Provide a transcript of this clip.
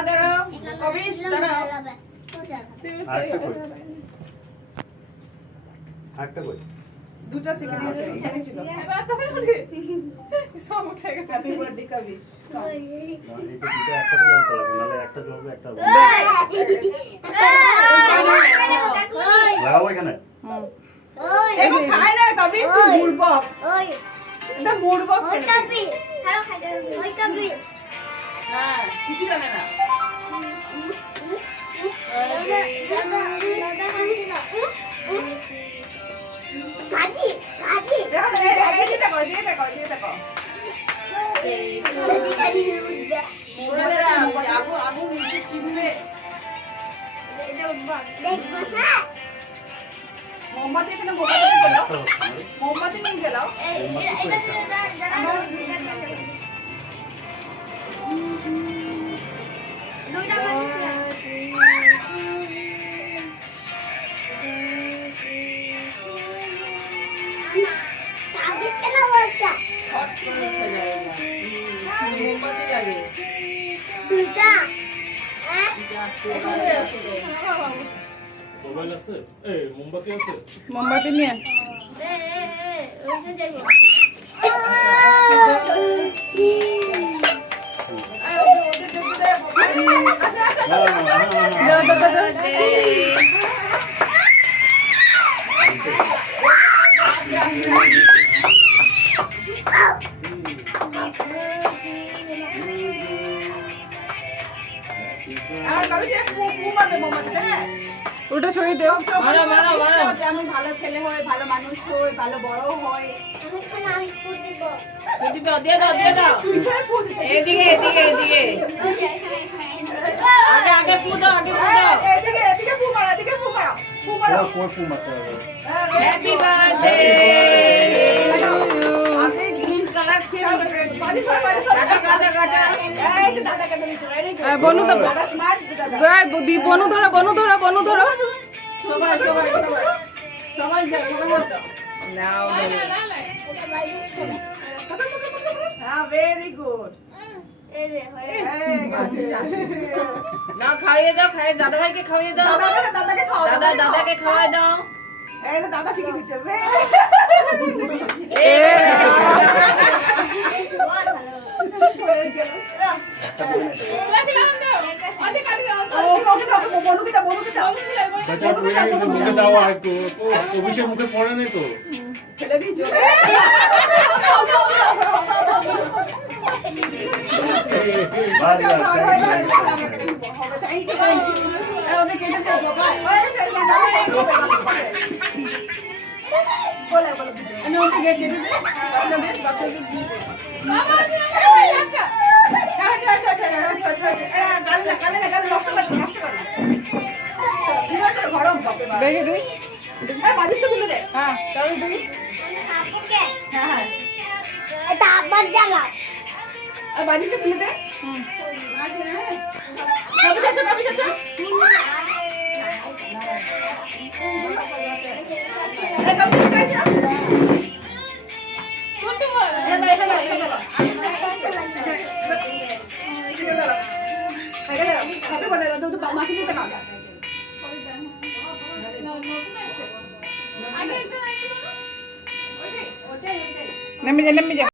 দাঁড়াও কবিশ দাঁড়াও আরেকটা কই দুটো চিকেন দিয়েছে এখানে ছিল হ্যাপি বার্থডে কবিশ এটা দুটো একসাথে জলতে লাগবে নাহলে একটা জ্বলবে একটা লাগাবো এখানে এগো খায় না কবিশ মুড়বক এটা মুড়বক হ্যাঁ কিছু জানে না মোমবাতি এখানে মোমবাতি নিয়ে গেলাও মোবাইল আছে এই মোমবাতি আছে মোমবাতি নিয়ে ওটা ছড়িয়ে দেও যেমন ভালো ছেলে হয় ভালো মানুষ হয় ভালো বড় হয় আগে ফু দাও এদিকে ফু মারো হ্যাপি বার্থডে বনু ধরো বনু ধরো ভেরি গুড না খাইয়ে দাও দাদা ভাইকে খাইয়ে দাও দাদাকে খাওয়াই দাও দাদা শিখে দিচ্ছে মুখে দাও আর একটু অভিষেক মুখে পড়ে নেই তো ফেলে দিয়েছ দেখে দিই বালিশটা তুলে দে হ্যাঁ তাহলে দেখি হ্যাঁ এটা আবার জ্বালাও আর বালিশটা তুলে দে কবি চাচা নেমে যা